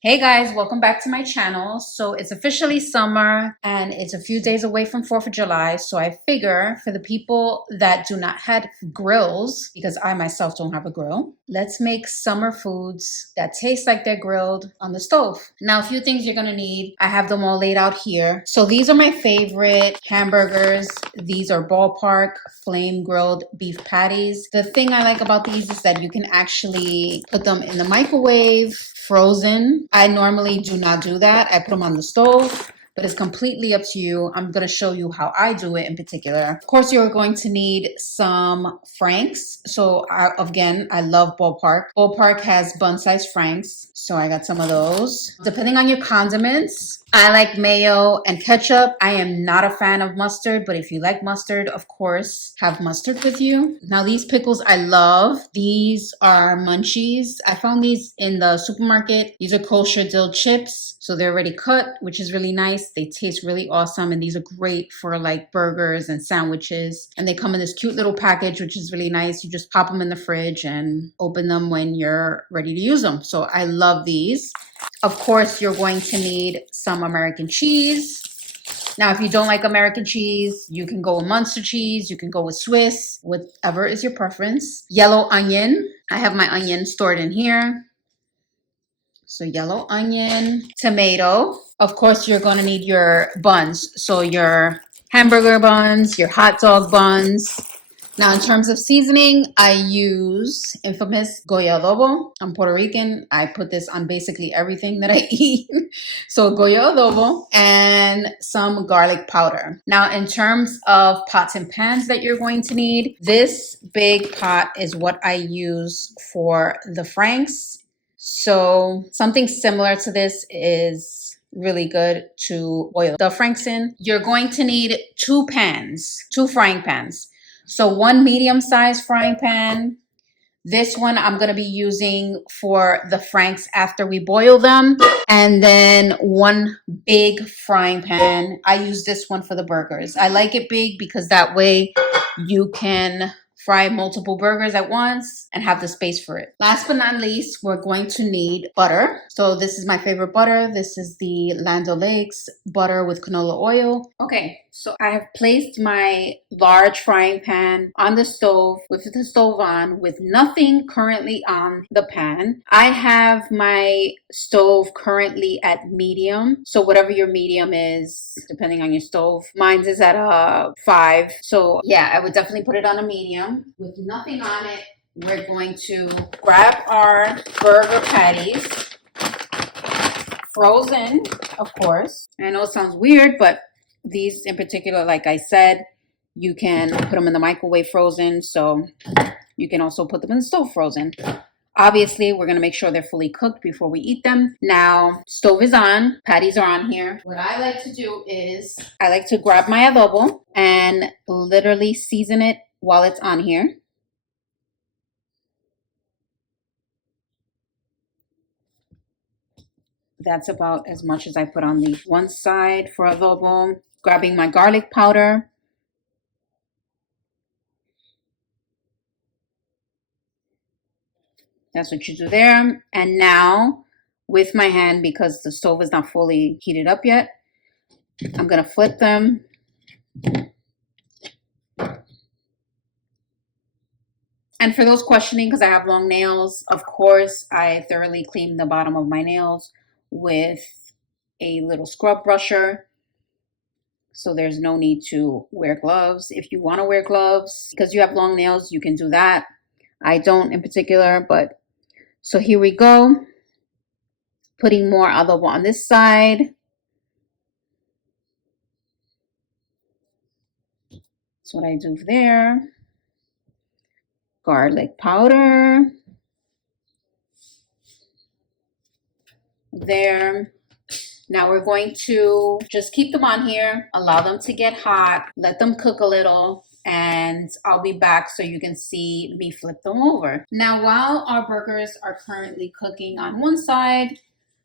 Hey guys, welcome back to my channel. So it's officially summer and it's a few days away from 4th of July. So I figure for the people that do not have grills, because I myself don't have a grill, let's make summer foods that taste like they're grilled on the stove. Now, a few things you're gonna need. I have them all laid out here. So these are my favorite hamburgers. These are ballpark flame grilled beef patties. The thing I like about these is that you can actually put them in the microwave, frozen. I normally do not do that. I put them on the stove, but it's completely up to you. I'm going to show you how I do it in particular. Of course, you're going to need some franks. So again, I love Ballpark. Ballpark has bun-sized franks. So I got some of those. Depending on your condiments, I like mayo and ketchup. I am not a fan of mustard, but if you like mustard, of course, have mustard with you. Now these pickles I love. These are munchies. I found these in the supermarket. These are kosher dill chips. So they're already cut, which is really nice. They taste really awesome. And these are great for like burgers and sandwiches. And they come in this cute little package, which is really nice. You just pop them in the fridge and open them when you're ready to use them. So I love these. Of course, you're going to need some American cheese. Now, if you don't like American cheese, you can go with Munster cheese. You can go with Swiss, whatever is your preference. Yellow onion. I have my onion stored in here. So yellow onion, tomato. Of course, you're going to need your buns. So your hamburger buns, your hot dog buns. Now, in terms of seasoning, I use infamous Goya adobo. I'm Puerto Rican. I put this on basically everything that I eat. So Goya adobo and some garlic powder. Now, in terms of pots and pans that you're going to need, this big pot is what I use for the franks. So something similar to this is really good to boil the franks in. You're going to need two frying pans. So one medium-sized frying pan. This one I'm going to be using for the franks after we boil them. And then one big frying pan. I use this one for the burgers. I like it big because that way you can fry multiple burgers at once and have the space for it. Last but not least, we're going to need butter. So this is my favorite butter. This is the Land O'Lakes butter with canola oil. Okay, so I have placed my large frying pan on the stove with the stove on with nothing currently on the pan. I have my stove currently at medium. So whatever your medium is, depending on your stove. Mine is at a 5. So yeah, I would definitely put it on a medium. With nothing on it, we're going to grab our burger patties, frozen, of course. I know it sounds weird, but these in particular, like I said, you can put them in the microwave frozen, so you can also put them in the stove frozen. Obviously, we're going to make sure they're fully cooked before we eat them. Now, stove is on. Patties are on here. What I like to do is I like to grab my adobo and literally season it while it's on here. That's about as much as I put on the one side for adobo. Grabbing my garlic powder. That's what you do there. And now, with my hand, because the stove is not fully heated up yet, I'm going to flip them. And for those questioning, because I have long nails, of course, I thoroughly clean the bottom of my nails with a little scrub brusher. So there's no need to wear gloves. If you want to wear gloves, because you have long nails, you can do that. I don't in particular, but so here we go. Putting more adobo on this side. That's what I do there. Garlic powder. There. Now we're going to just keep them on here, allow them to get hot, let them cook a little, and I'll be back so you can see me flip them over. Now, while our burgers are currently cooking on one side,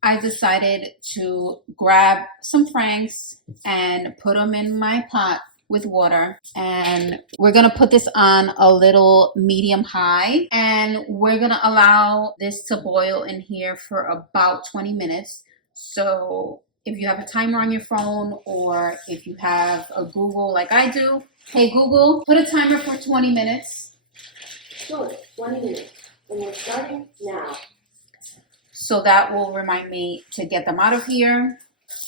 I decided to grab some franks and put them in my pot with water, and we're gonna put this on a little medium high, and we're gonna allow this to boil in here for about 20 minutes. So if you have a timer on your phone, or if you have a Google like I do, hey Google, put a timer for 20 minutes. Sure, 20 minutes. And we're starting now. So that will remind me to get them out of here.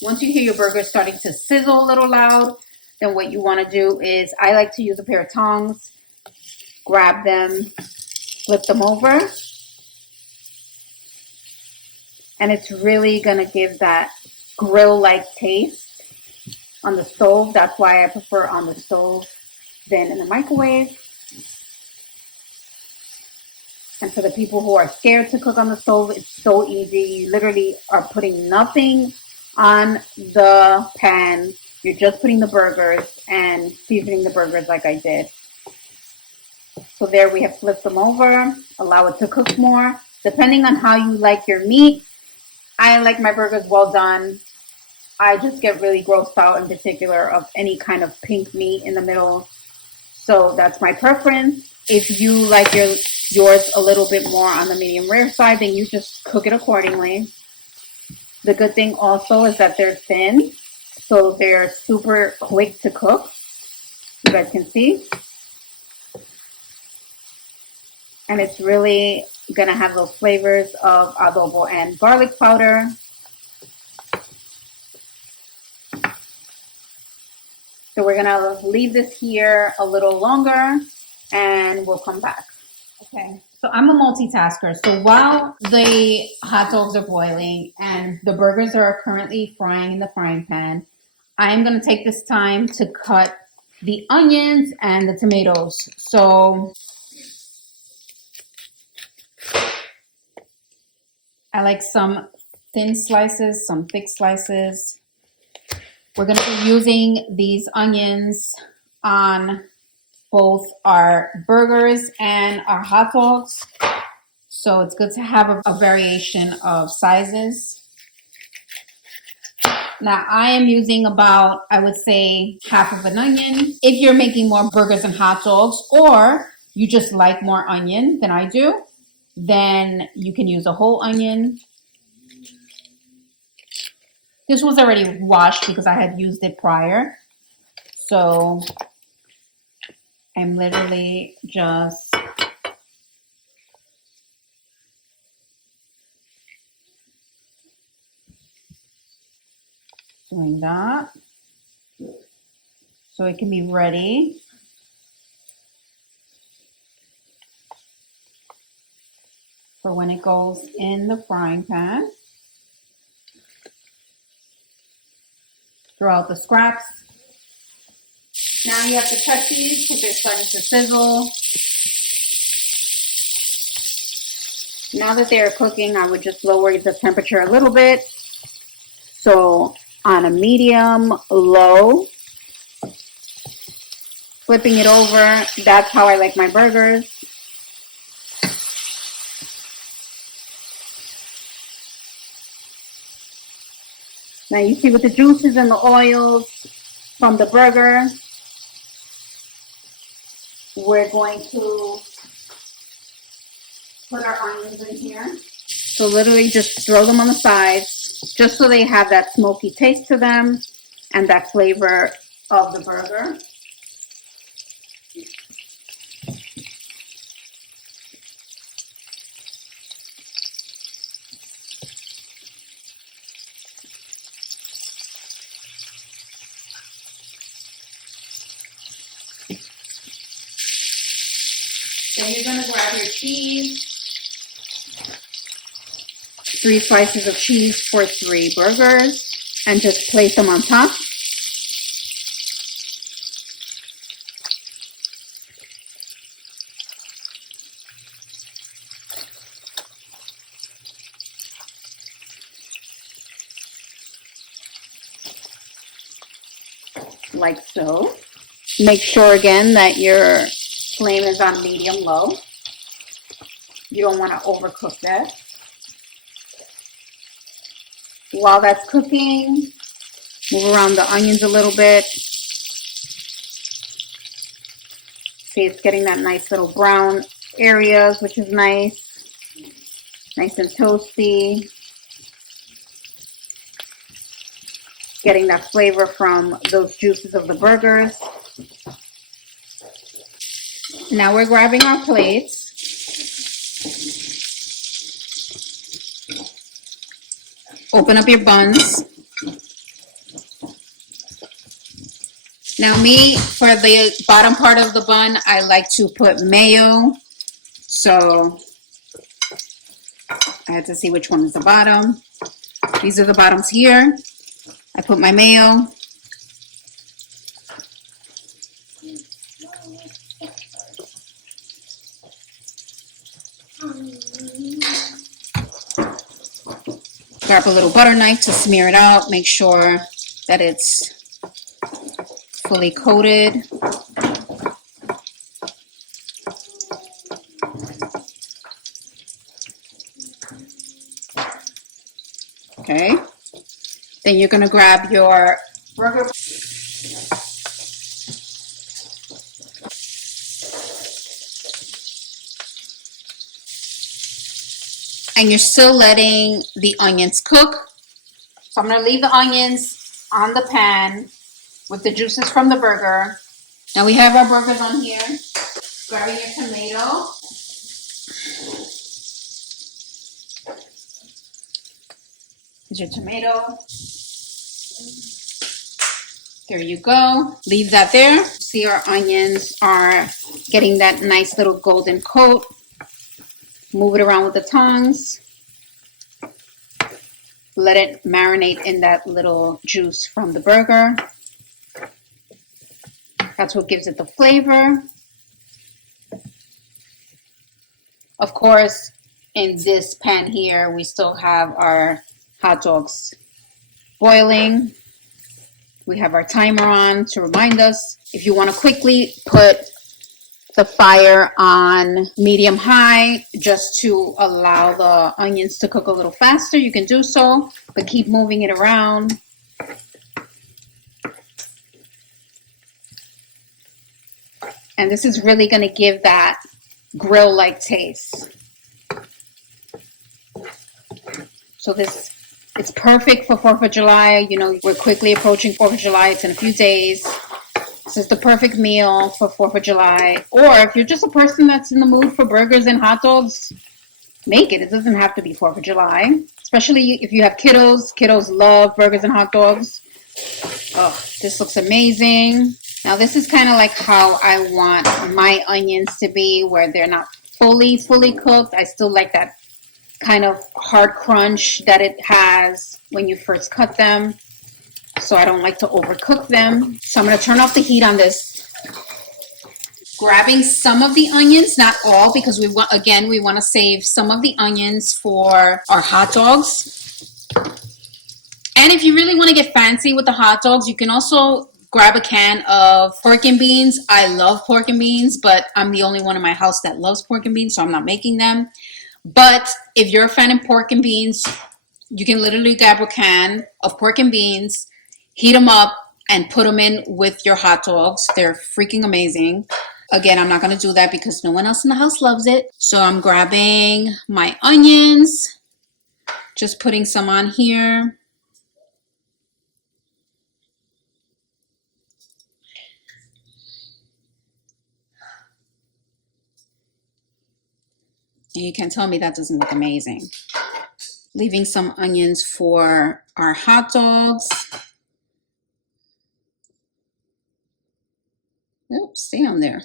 Once you hear your burger starting to sizzle a little loud, then what you want to do is, I like to use a pair of tongs, grab them, flip them over, and it's really going to give that grill-like taste on the stove. That's why I prefer on the stove than in the microwave. And for the people who are scared to cook on the stove, it's so easy. You literally are putting nothing on the pan. You're just putting the burgers and seasoning the burgers like I did. So there we have flipped them over. Allow it to cook more. Depending on how you like your meat, I like my burgers well done. I just get really grossed out in particular of any kind of pink meat in the middle. So that's my preference. If you like yours a little bit more on the medium rare side, then you just cook it accordingly. The good thing also is that they're thin, so they're super quick to cook. You guys can see. And it's really gonna have those flavors of adobo and garlic powder. So we're gonna leave this here a little longer and we'll come back. Okay, so I'm a multitasker. So while the hot dogs are boiling and the burgers are currently frying in the frying pan, I'm gonna take this time to cut the onions and the tomatoes. So I like some thin slices, some thick slices. We're going to be using these onions on both our burgers and our hot dogs. So it's good to have a variation of sizes. Now I am using about, I would say, half of an onion. If you're making more burgers and hot dogs, or you just like more onion than I do, then you can use a whole onion. This was already washed because I had used it prior. So I'm literally just doing that so it can be ready. For when it goes in the frying pan. Throw out the scraps. Now you have to check these because they're starting to sizzle. Now that they are cooking, I would just lower the temperature a little bit. So on a medium low, flipping it over. That's how I like my burgers. Now you see with the juices and the oils from the burger, we're going to put our onions in here. So literally just throw them on the sides, just so they have that smoky taste to them and that flavor of the burger. Then you're going to grab your cheese. 3 slices of cheese for 3 burgers. And just place them on top. Like so. Make sure again that your flame is on medium low. You don't want to overcook that. While that's cooking, move around the onions a little bit. See, it's getting that nice little brown areas, which is nice. Nice and toasty. Getting that flavor from those juices of the burgers. Now we're grabbing our plates. Open up your buns. Now me, for the bottom part of the bun, I like to put mayo. So I had to see which one is the bottom. These are the bottoms here. I put my mayo. Grab a little butter knife to smear it out. Make sure that it's fully coated. Okay. Then you're gonna grab your burger. And you're still letting the onions cook. So I'm gonna leave the onions on the pan with the juices from the burger. Now we have our burgers on here. Grabbing your tomato. Here's your tomato. There you go. Leave that there. See, our onions are getting that nice little golden coat. Move it around with the tongs. Let it marinate in that little juice from the burger. That's what gives it the flavor. Of course, in this pan here, we still have our hot dogs boiling. We have our timer on to remind us. If you want to quickly put the fire on medium high just to allow the onions to cook a little faster, you can do so, but keep moving it around. And this is really going to give that grill-like taste. So it's perfect for 4th of July. You know, we're quickly approaching 4th of July. It's in a few days. This is the perfect meal for 4th of July. Or if you're just a person that's in the mood for burgers and hot dogs, make it. It doesn't have to be 4th of July. Especially if you have kiddos. Kiddos love burgers and hot dogs. Oh, this looks amazing. Now this is kind of like how I want my onions to be, where they're not fully cooked. I still like that kind of hard crunch that it has when you first cut them. So I don't like to overcook them. So I'm going to turn off the heat on this. Grabbing some of the onions, not all, because we want to save some of the onions for our hot dogs. And if you really want to get fancy with the hot dogs, you can also grab a can of pork and beans. I love pork and beans, but I'm the only one in my house that loves pork and beans, so I'm not making them. But if you're a fan of pork and beans, you can literally grab a can of pork and beans, heat them up, and put them in with your hot dogs. They're freaking amazing. Again, I'm not going to do that because no one else in the house loves it. So I'm grabbing my onions, just putting some on here. And you can tell me that doesn't look amazing. Leaving some onions for our hot dogs. Oops, stay on there.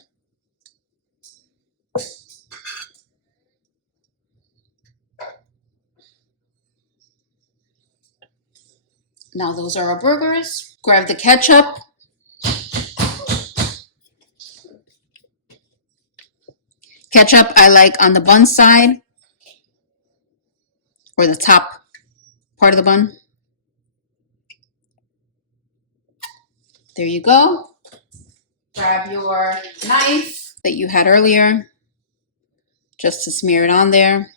Now those are our burgers. Grab the ketchup. Ketchup I like on the bun side, or the top part of the bun. There you go. Grab your knife that you had earlier, just to smear it on there.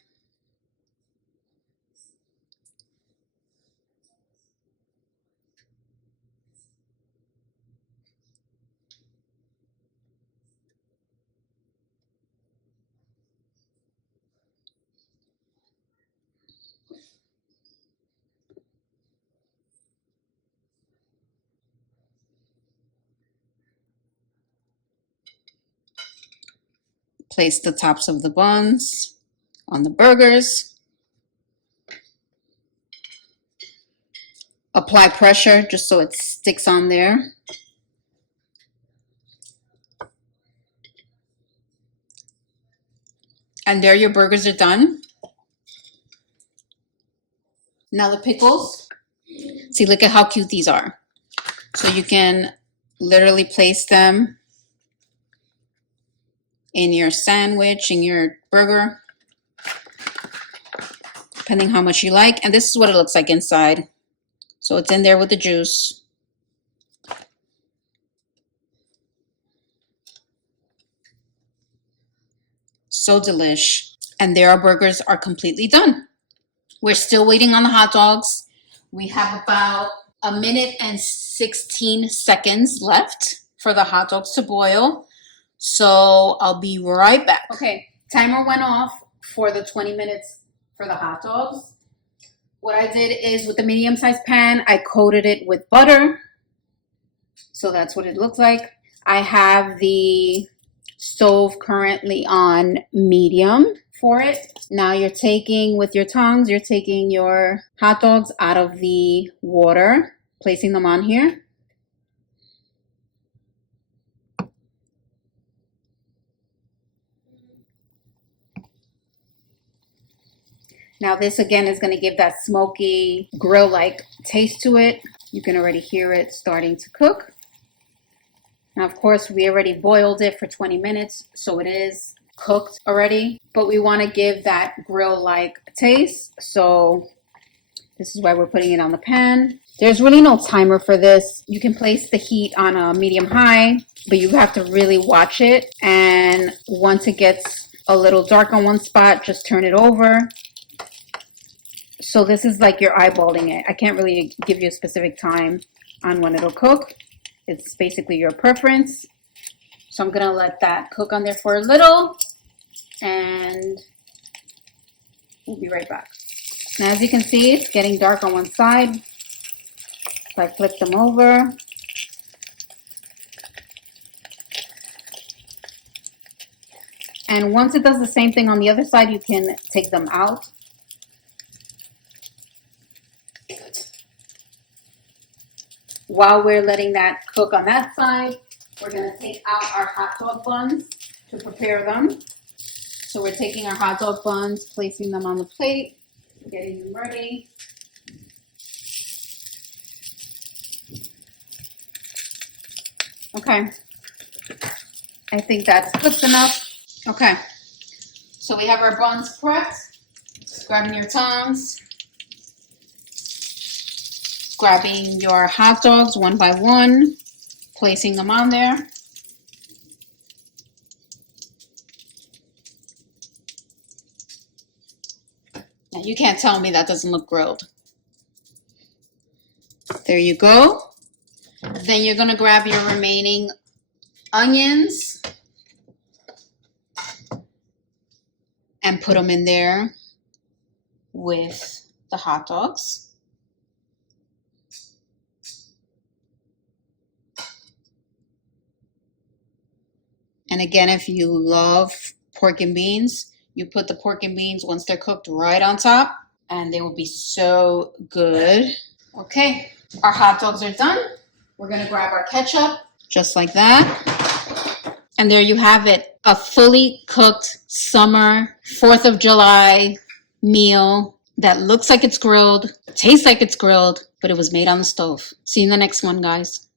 Place the tops of the buns on the burgers. Apply pressure just so it sticks on there. And there your burgers are done. Now the pickles. See, look at how cute these are. So you can literally place them in your sandwich, in your burger, depending how much you like. And this is what it looks like inside. So it's in there with the juice. So delish. And there our burgers are completely done. We're still waiting on the hot dogs. We have about 1 minute and 16 seconds left for the hot dogs to boil. So I'll be right back. Okay, timer went off for the 20 minutes for the hot dogs. What I did is with the medium-sized pan, I coated it with butter. So that's what it looks like. I have the stove currently on medium for it. Now you're taking, with your tongs, you're taking your hot dogs out of the water, placing them on here. Now this again is going to give that smoky grill-like taste to it. You can already hear it starting to cook. Now of course we already boiled it for 20 minutes, so it is cooked already, but we want to give that grill-like taste, so this is why we're putting it on the pan. There's really no timer for this. You can place the heat on a medium-high, but you have to really watch it, and once it gets a little dark on one spot, just turn it over. So this is like you're eyeballing it. I can't really give you a specific time on when it'll cook. It's basically your preference. So I'm gonna let that cook on there for a little, and we'll be right back. Now as you can see, it's getting dark on one side. So I flip them over. And once it does the same thing on the other side, you can take them out. While we're letting that cook on that side, we're going to take out our hot dog buns to prepare them. So we're taking our hot dog buns, placing them on the plate, getting them ready. Okay, I think that's cooked enough. Okay, so we have our buns prepped. Grabbing your tongs. Grabbing your hot dogs one by one, placing them on there. Now you can't tell me that doesn't look grilled. There you go. Then you're gonna grab your remaining onions and put them in there with the hot dogs. And again, if you love pork and beans, you put the pork and beans once they're cooked right on top, and they will be so good. Okay, our hot dogs are done. We're gonna grab our ketchup, just like that. And there you have it, a fully cooked summer 4th of July meal that looks like it's grilled, tastes like it's grilled, but it was made on the stove. See you in the next one, guys.